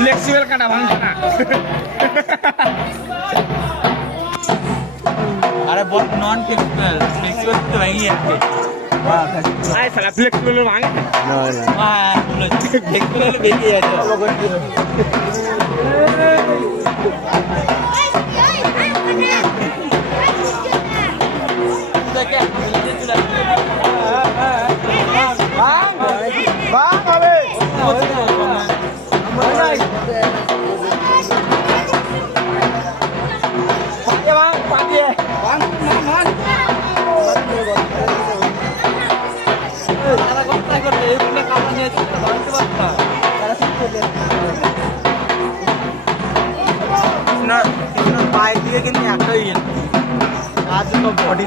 flexible কাটা ভাঙছে না আরে বল নন ফ্লেক্সিবল ফ্লেক্সিবল তো ভেঙে যাচ্ছে আয় সালা ফ্লেক্সিবল ভাঙে হ্যাঁ ফ্লেক্সিবল ভেঙে যাচ্ছে পায়ে দিয়ে কিন্তু একটাই আজ তো বডি